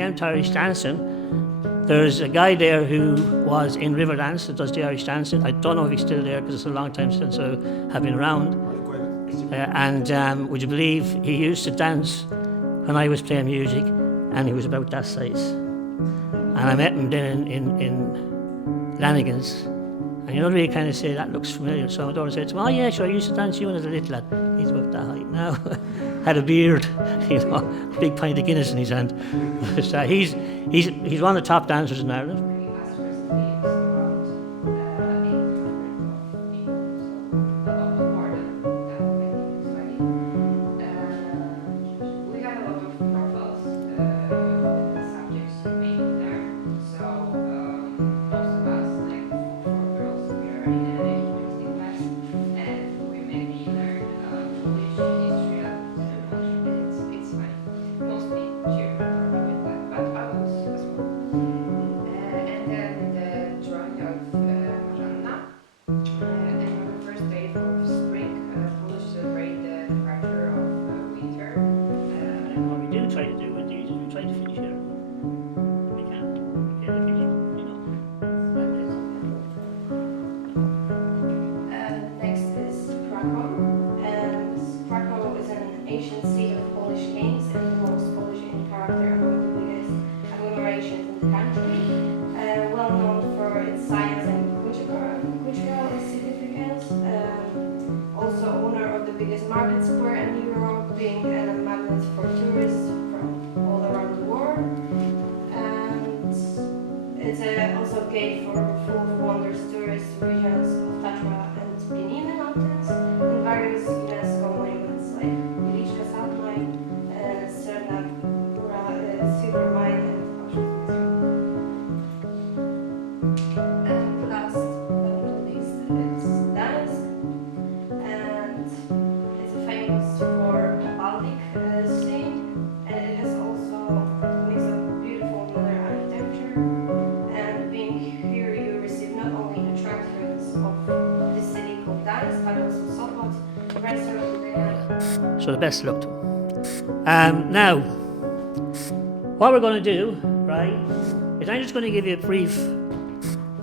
came to Irish dancing, there's a guy there who was in River Dance that does the Irish dancing. I don't know if he's still there because it's a long time since I have been around. Would you believe he used to dance when I was playing music, and he was about that size. And I met him then in Lanigan's. And you know, they kind of say, that looks familiar. So my daughter said to me, oh yeah, sure, I used to dance you when I was a little lad. He's about that height now. Had a beard, you know, big pint of Guinness in his hand. So he's one of the top dancers in Ireland. Try to do with these is we try to finish here when we can. Okay, that gives you know. Next is Krakow. Krakow is an ancient seat of Polish kings and the most Polish in character among the biggest agglomerations in the country. Well known for its science and cultural significance. Also owner of the biggest market square in Europe, being a magnet for tourists from all around the world. And it's also a gate for full of wonders tourist regions of Tatra and Pieniny Mountains and various UNESCO monuments like Wieliczka Salt Mine, Srebrna Silver Mine, and Auschwitz Museum. And last but not least, it's Gdańsk, and it's famous for Baltic scene, and it has also a mix of beautiful modern architecture. And being here, you receive not only attractions of the city called Gdańsk, but also Sopot, restaurant. So the best luck to him. Now, what we're going to do, right, is I'm just going to give you a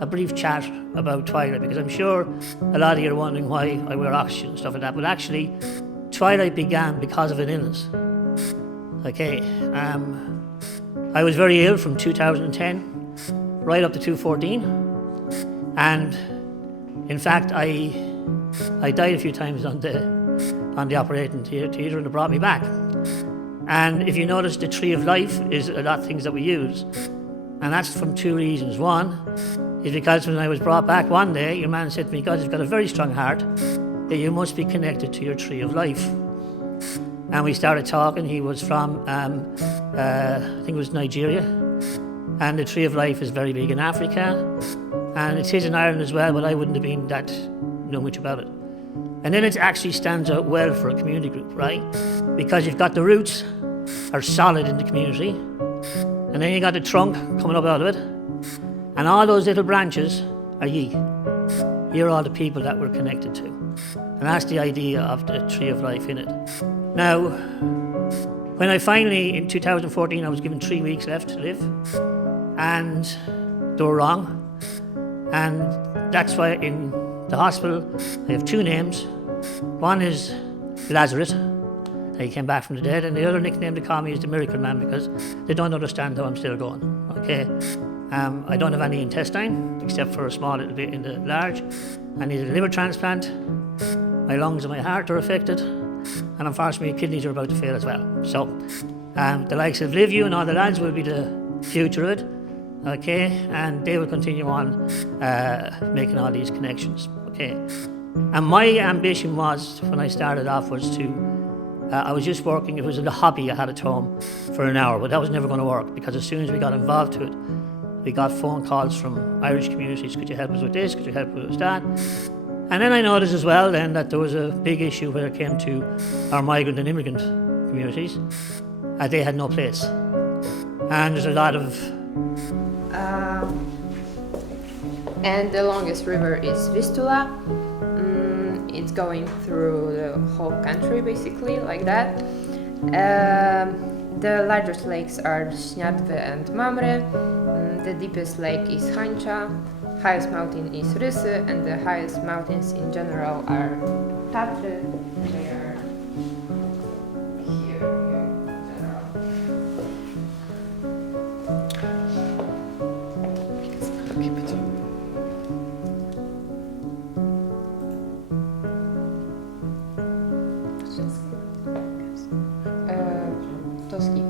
brief chat about Twilight, because I'm sure a lot of you are wondering why I wear oxygen and stuff like that. But actually, Twilight began because of an illness. Okay, I was very ill from 2010 right up to 2014, and in fact, I died a few times on the operating theatre, and it brought me back. And if you notice, the Tree of Life is a lot of things that we use, and that's from two reasons. One is because when I was brought back one day, your man said to me, God, you've got a very strong heart, that you must be connected to your Tree of Life. And we started talking. He was from, I think it was Nigeria, and the Tree of Life is very big in Africa, and it is in Ireland as well, but I wouldn't have been know much about it. And then it actually stands out well for a community group, right? Because you've got the roots are solid in the community, and then you got the trunk coming up out of it, and all those little branches are ye. You're all the people that we're connected to. And that's the idea of the Tree of Life in it. Now, when I finally, in 2014, I was given 3 weeks left to live, and they were wrong. And that's why in the hospital, I have two names. One is Lazarus, he came back from the dead, and the other nickname they call me is the Miracle Man, because they don't understand how I'm still going, okay? I don't have any intestine, except for a small little bit in the large. I need a liver transplant. My lungs and my heart are affected, and unfortunately my kidneys are about to fail as well. So, the likes of Liviu and all the lads will be the future of it, okay? And they will continue on making all these connections, okay? And my ambition was, when I started off, was to, I was just working, it was a hobby I had at home for an hour, but that was never going to work, because as soon as we got involved to it, we got phone calls from Irish communities, could you help us with this, could you help us with that? And then I noticed as well then that there was a big issue when it came to our migrant and immigrant communities. They had no place. And there's a lot of... And the longest river is Vistula. It's going through the whole country, basically, like that. The largest lakes are Śniadwy and Mamre. The deepest lake is Hańcza. Highest mountain is Rysy, and the highest mountains in general are Tatry. They are here in general. Toski.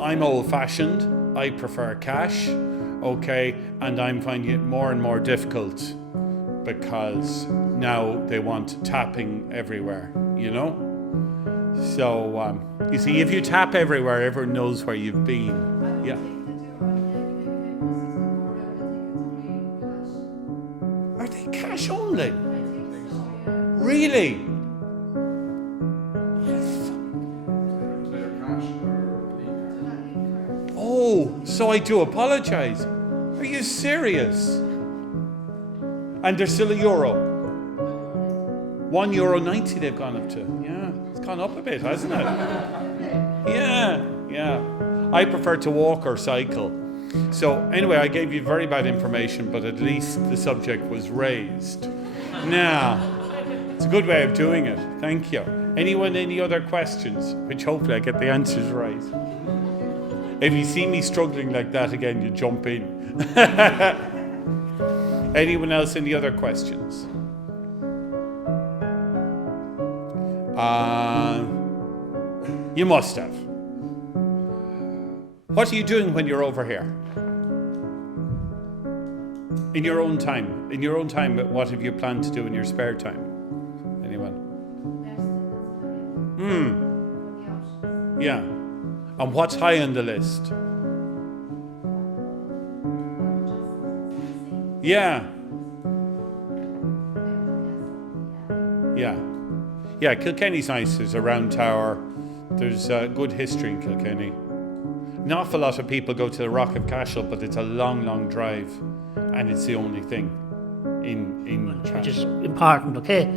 I'm old-fashioned. I prefer cash, okay, and I'm finding it more and more difficult because now they want tapping everywhere, you know? So, you see, if you tap everywhere, everyone knows where you've been. Yeah. Are they cash only? Really? Oh, so I do apologise. Are you serious? And they're still €1. €1.90 they've gone up to. Yeah, it's gone up a bit, hasn't it? Yeah. I prefer to walk or cycle. So anyway, I gave you very bad information, but at least the subject was raised. Now, it's a good way of doing it. Thank you. Anyone, any other questions? Which hopefully I get the answers right. If you see me struggling like that again, you jump in. Anyone else, any other questions? You must have. What are you doing when you're over here? In your own time? In your own time, what have you planned to do in your spare time? Anyone? Yeah. And what's high on the list? Yeah. Kilkenny's nice. There's a round tower. There's good history in Kilkenny. An awful lot of people go to the Rock of Cashel, but it's a long, long drive, and it's the only thing in Which is Cashel. important, okay?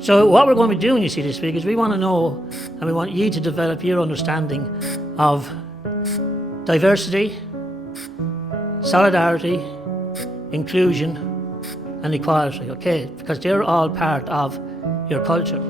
So what we're going to be doing, you see, this week is we want to know, and we want you to develop your understanding of diversity, solidarity, inclusion, and equality, okay? Because they're all part of your culture.